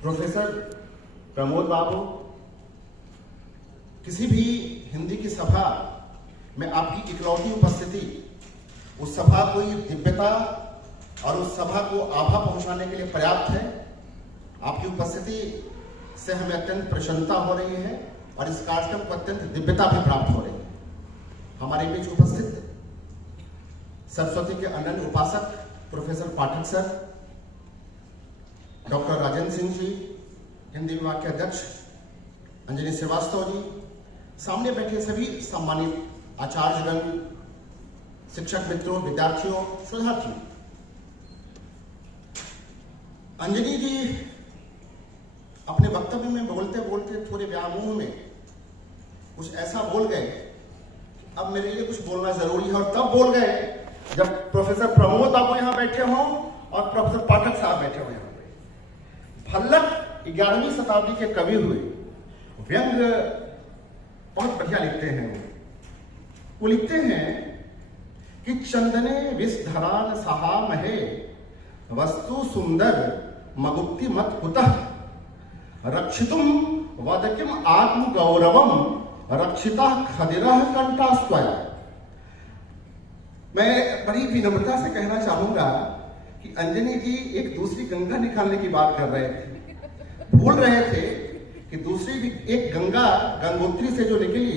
Professor Pramod बाबू, किसी भी हिंदी की सभा में आपकी इकलौती उपस्थिति उस सभा को दिव्यता और उस सभा को आभा पहुंचाने के लिए पर्याप्त है। आपकी उपस्थिति से हमें अत्यंत प्रसन्नता हो रही है और इस कार्यक्रम को अत्यंत दिव्यता भी प्राप्त हो रही है। हमारे बीच उपस्थित सरस्वती के अनन्य उपासक प्रोफेसर पाठक सर, डॉक्टर राजेंद्र सिंह जी, हिंदी विभाग के अध्यक्ष अंजनी श्रीवास्तव जी, सामने बैठे सभी सम्मानित आचार्यगण, शिक्षक मित्रों, विद्यार्थियों, शोधार्थियों। अंजनी जी अपने वक्तव्य में बोलते बोलते थोड़े व्यामोह में कुछ ऐसा बोल गए, अब मेरे लिए कुछ बोलना जरूरी है, और तब बोल गए जब प्रोफेसर प्रमोद बाबू यहां बैठे हों और प्रोफेसर पाठक साहब बैठे हुए। भल्लक 11वीं शताब्दी के कवि हुए, व्यंग बहुत बढ़िया लिखते हैं। वो लिखते हैं कि चंदने विषधरान सहा महे वस्तु सुंदर मगुप्ति मत कुतः रक्षितुम वदकिम आत्म गौरवम रक्षिता खदिरः कंठास्त्वया। मैं बड़ी विनम्रता से कहना चाहूंगा कि अंजनी जी एक दूसरी गंगा निकालने की बात कर रहे थे। बोल रहे थे कि दूसरी भी एक गंगा गंगोत्री से जो निकली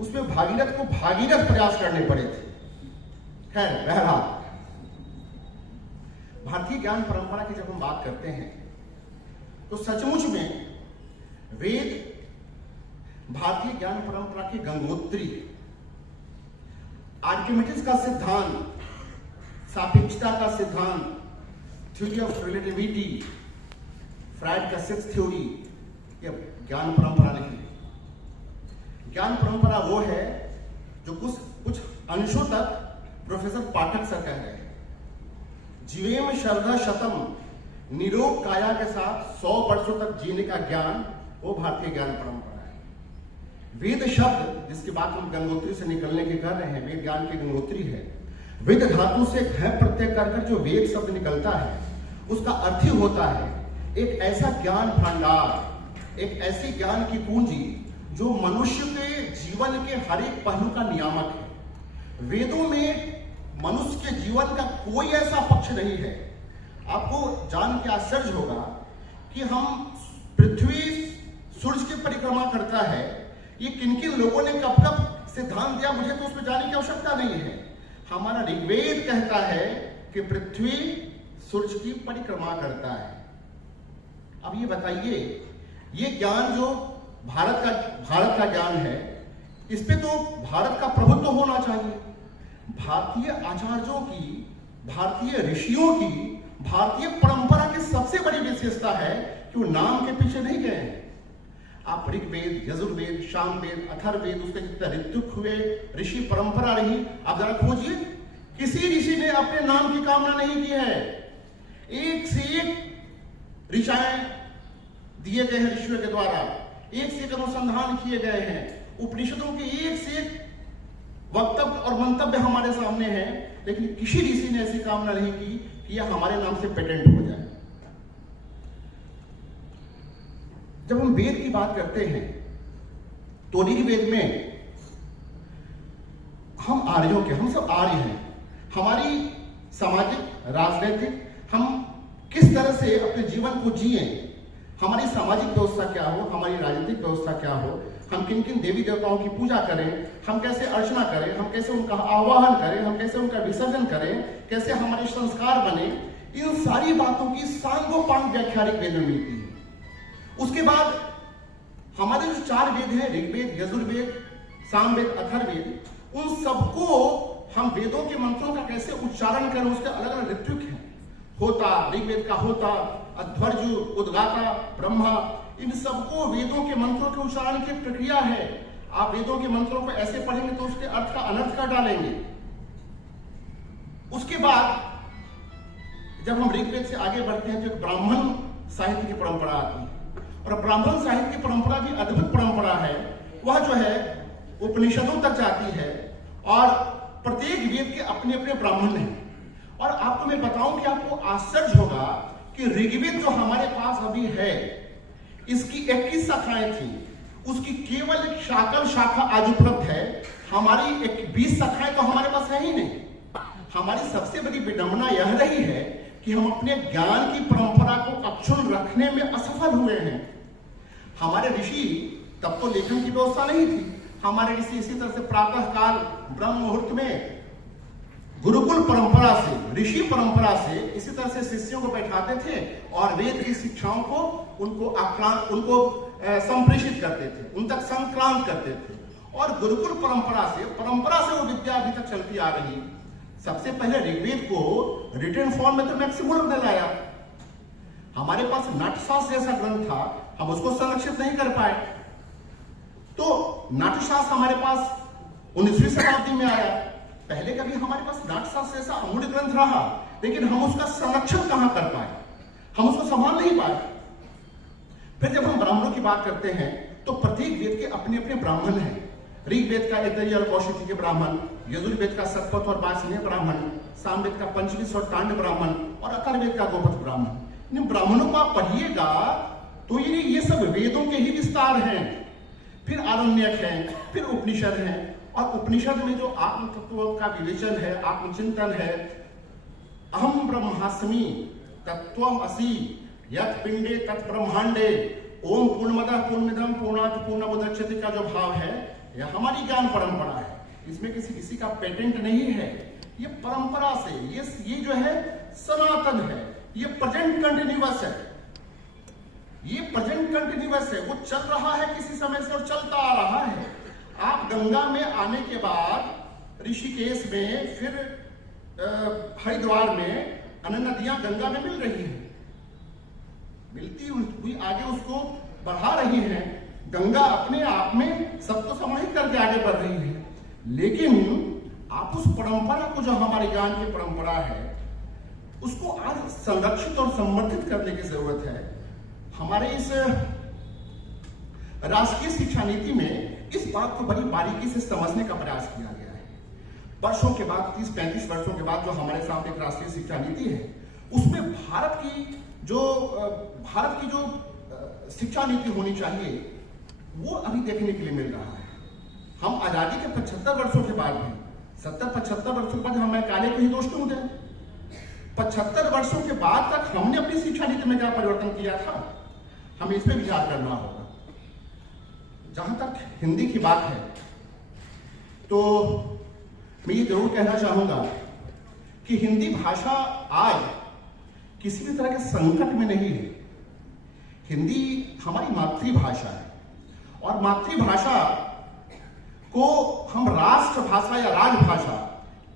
उसमें भागीरथ को भागीरथ प्रयास करने पड़े थे। खैर, बहरहाल भारतीय ज्ञान परंपरा की जब हम बात करते हैं तो सचमुच में वेद भारतीय ज्ञान परंपरा की गंगोत्री। आर्किमिडीज का सिद्धांत, सापेक्षता का सिद्धांत, थ्योरी ऑफ रिलेटिविटी, फ्राइड का सिक्स थ्योरी, ये ज्ञान परंपरा नहीं। ज्ञान परंपरा वो है जो कुछ अंशों तक प्रोफेसर पाठक सर कह रहे हैं। जीवेम श्रद्धा शतम, निरोग काया के साथ 100 वर्षों तक जीने का ज्ञान, वो भारतीय ज्ञान परंपरा है। वेद शब्द जिसकी बात हम गंगोत्री से निकलने की कर रहे हैं, वेद ज्ञान की गंगोत्री है। वेद धातु से घ प्रत्यय कर जो वेद शब्द निकलता है उसका अर्थ ही होता है एक ऐसा ज्ञान भंडार, एक ऐसी ज्ञान की पूंजी जो मनुष्य के जीवन के हर एक पहलू का नियामक है। वेदों में मनुष्य के जीवन का कोई ऐसा पक्ष नहीं है। आपको जान के आश्चर्य होगा कि हम पृथ्वी सूर्य की परिक्रमा करता है, ये किन किन लोगों ने कब कब सिद्धांत दिया, मुझे तो उसमें जाने की आवश्यकता नहीं है। हमारा ऋग्वेद कहता है कि पृथ्वी सूर्य की परिक्रमा करता है। अब ये बताइए, ये ज्ञान जो भारत का ज्ञान है, इस पे तो भारत का प्रभुत्व होना चाहिए। भारतीय आचार्यों की, भारतीय ऋषियों की, भारतीय परंपरा की सबसे बड़ी विशेषता है कि वो नाम के पीछे नहीं गए हैं। आप ऋग्वेद, यजुर्वेद, सामवेद, अथर्ववेद, उसके जितने ऋतुक हुए, ऋषि परंपरा रही, आप जरा खोजिए, किसी ऋषि ने अपने नाम की कामना नहीं की है। एक से एक ऋचाएं दिए गए हैं ऋषियों के द्वारा, एक से एक अनुसंधान किए गए हैं, उपनिषदों के एक से एक वक्तव्य और मंतव्य हमारे सामने हैं, लेकिन किसी ऋषि ने ऐसी कामना नहीं की कि यह हमारे नाम से पेटेंट हो जाए। जब हम वेद की बात करते हैं तो ऋग्वेद में हम आर्यों के, हम सब आर्य हैं। हमारी सामाजिक, राजनीतिक, हम किस तरह से अपने जीवन को जिए, हमारी सामाजिक व्यवस्था क्या हो, हमारी राजनीतिक व्यवस्था क्या हो, हम किन किन देवी देवताओं की पूजा करें, हम कैसे अर्चना करें, हम कैसे उनका आवाहन करें, हम कैसे उनका विसर्जन करें, कैसे हमारे संस्कार बने, इन सारी बातों की सांगोपांग व्याख्या ऋग्वेद में मिलती है। उसके बाद हमारे जो 4 वेद हैं, ऋग्वेद, यजुर्वेद, सामवेद, अथर्ववेद, उन सबको हम वेदों के मंत्रों का कैसे उच्चारण करें, उसके अलग अलग ऋत्विक हैं। होता, ऋग्वेद का होता, अध्वर्यु, उद्गाता, ब्रह्मा, इन सबको वेदों के मंत्रों के उच्चारण की प्रक्रिया है। आप वेदों के मंत्रों को ऐसे पढ़ेंगे तो उसके अर्थ का अनर्थ कर डालेंगे। उसके बाद जब हम ऋग्वेद से आगे बढ़ते हैं तो एक ब्राह्मण साहित्य की परंपरा आती है, और ब्राह्मण साहित्य की परंपरा भी अद्भुत परंपरा है। वह जो है उपनिषदों तक जाती है और प्रत्येक वेद के अपने अपने ब्राह्मण हैं। और आपको मैं बताऊं कि आपको आश्चर्य होगा कि ऋग्वेद जो हमारे पास पास अभी है, इसकी 21 शाखाएं थी, उसकी केवल एक शाखा आज उपलब्ध है। हमारी 20 शाखाएं तो हमारे पास है ही नहीं। हमारी सबसे बड़ी विडंबना यह रही है कि हम अपने ज्ञान की परंपरा को अक्षुण्ण रखने में असफल हुए हैं। हमारे ऋषि, तब तो लेखन की व्यवस्था नहीं थी, हमारे ऋषि इसी तरह से प्रातः काल ब्रह्म मुहूर्त में गुरुकुल परंपरा से, ऋषि परंपरा से इसी तरह से शिष्यों को बैठाते थे और वेद की शिक्षाओं को उनको संप्रेषित करते थे, उन तक संक्रांत करते थे। और गुरुकुल परंपरा से वो विद्या अभी तक चलती आ रही है। सबसे पहले ऋग्वेद को रिटन फॉर्म में तो मैक्सिमम ने लाया। हमारे पास नाट्यशास्त्र जैसा ग्रंथ था, हम उसको संरक्षित नहीं कर पाए, तो नाट्यशास्त्र हमारे पास 19वीं शताब्दी में आया। पहले कभी हमारे पास नाट्यशास्त्र जैसा अमूल्य ग्रंथ रहा, लेकिन हम उसका संरक्षण कहां कर पाए, हम उसको संभाल नहीं पाए। फिर जब हम ब्राह्मणों की बात करते हैं तो प्रत्येक वेद के अपने अपने ब्राह्मण हैं। ऋग्वेद का ऐतरेय और कौशिकी के ब्राह्मण, यजुर्वेद का शतपथ और वार्ष्णेय ब्राह्मण, सामवेद का पंचविंश और तांड ब्राह्मण और अथर्ववेद का गोपथ ब्राह्मण। इन ब्राह्मणों को आप पढ़िएगा तो ये सब वेदों के ही विस्तार हैं। फिर आरण्यक है, फिर उपनिषद है, और उपनिषद में जो आत्म तत्व का विवेचन है, आत्मचिंतन है, अहम ब्रह्मास्मि तत्त्वम असि यत् पिंडे तत् ब्रह्मांडे ओम पूर्णमदः पूर्णमिदं पूर्णात् पूर्णमुदच्यते का जो भाव है, यह हमारी ज्ञान परंपरा है। इसमें किसी का पेटेंट नहीं है, ये परंपरा से, ये जो है सनातन है, ये प्रेजेंट कंटिन्यूअस है, ये प्रेजेंट कंटिन्यूअस है। वो चल रहा है किसी समय से और चलता आ रहा है। आप गंगा में आने के बाद ऋषिकेश में, फिर हरिद्वार में अन्य नदियां गंगा में मिल रही हैं, मिलती हुई आगे उसको बढ़ा रही हैं। गंगा अपने आप में सबको समाहित करके आगे बढ़ रही है। लेकिन आप उस परंपरा को, जो हमारे ज्ञान की परंपरा है, उसको आज संरक्षित और संवर्धित करने की जरूरत है। हमारे इस राष्ट्रीय शिक्षा नीति में इस बात को बड़ी बारीकी से समझने का प्रयास किया गया है। वर्षों के बाद, 30-35 वर्षों के बाद जो हमारे सामने एक राष्ट्रीय शिक्षा नीति है, उसमें भारत की जो शिक्षा नीति होनी चाहिए, वो अभी देखने के लिए मिल रहा है। हम आजादी के 75 वर्षों के बाद भी, 70-75 वर्षों के बाद हम काले को ही दोष क्यों दें? 75 वर्षों के बाद तक हमने अपनी शिक्षा नीति में क्या परिवर्तन किया था, हमें इस पर विचार करना होगा। जहां तक हिंदी की बात है, तो मैं ये जरूर कहना चाहूंगा कि हिंदी भाषा आज किसी भी तरह के संकट में नहीं है। हिंदी हमारी मातृभाषा है, और मातृभाषा को हम राष्ट्रभाषा या राजभाषा,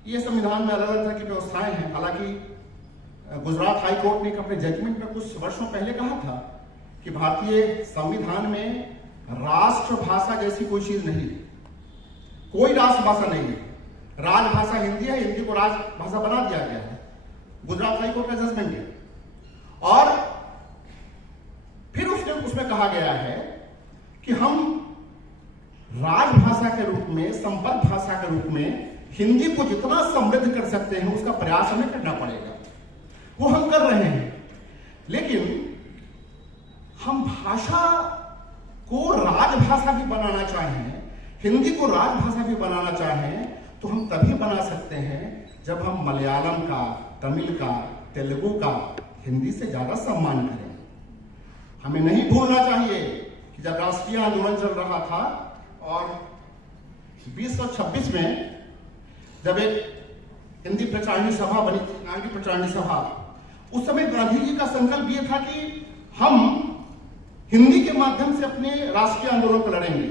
ये संविधान में अलग अलग तरह की व्यवस्थाएं हैं। हालांकि गुजरात हाई कोर्ट ने अपने जजमेंट में कुछ वर्षों पहले कहा था कि भारतीय संविधान में राष्ट्रभाषा जैसी कोई चीज नहीं है, कोई राष्ट्रभाषा नहीं है। राजभाषा हिंदी है, हिंदी को राजभाषा बना दिया गया है। गुजरात हाई कोर्ट का जजमेंट है। और फिर उसमें कहा गया है कि हम राजभाषा के रूप में, संपर्क भाषा के रूप में हिंदी को जितना समृद्ध कर सकते हैं, उसका प्रयास हमें करना पड़ेगा। वो हम कर रहे हैं। लेकिन हम भाषा को राजभाषा भी बनाना चाहें, हिंदी को राजभाषा भी बनाना चाहें, तो हम तभी बना सकते हैं जब हम मलयालम का, तमिल का, तेलुगु का हिंदी से ज्यादा सम्मान करें। हमें नहीं भूलना चाहिए कि जब राष्ट्रीय आंदोलन चल रहा था और 1926 में जब एक हिंदी प्रचारणी सभा बनी, गांधी प्रचारणी सभा, उस समय गांधी जी का संकल्प यह था कि हम हिंदी के माध्यम से अपने राष्ट्रीय आंदोलन को लड़ेंगे।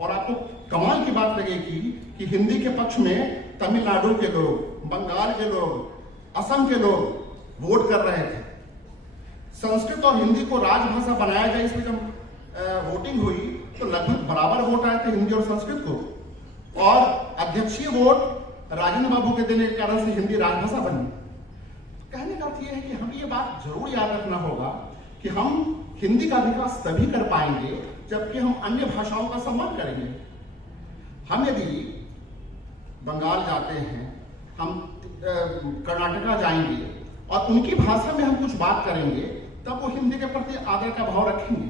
और आपको कमाल की बात लगेगी कि हिंदी के पक्ष में तमिलनाडु के लोग, बंगाल के लोग, असम के लोग वोट कर रहे थे। संस्कृत और हिंदी को राजभाषा बनाया जाए, इसमें जब वोटिंग हुई तो लगभग बराबर वोट आए थे हिंदी और संस्कृत को, और अध्यक्षीय वोट राजेंद्र बाबू के देने के कारण से हिंदी राजभाषा बनी। कहने का अर्थ यह है कि हमें यह बात जरूर याद रखना होगा कि हम हिंदी का विकास तभी कर पाएंगे जबकि हम अन्य भाषाओं का सम्मान करेंगे। हम यदि बंगाल जाते हैं, हम कर्नाटका जाएंगे और उनकी भाषा में हम कुछ बात करेंगे, तब वो हिंदी के प्रति आदर का भाव रखेंगे।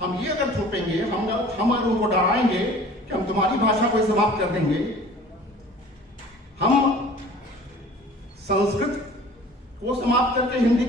हम ये अगर थोपेंगे, हम अगर उनको डराएंगे कि हम तुम्हारी भाषा को समाप्त कर देंगे, हम संस्कृत को समाप्त करके हिंदी को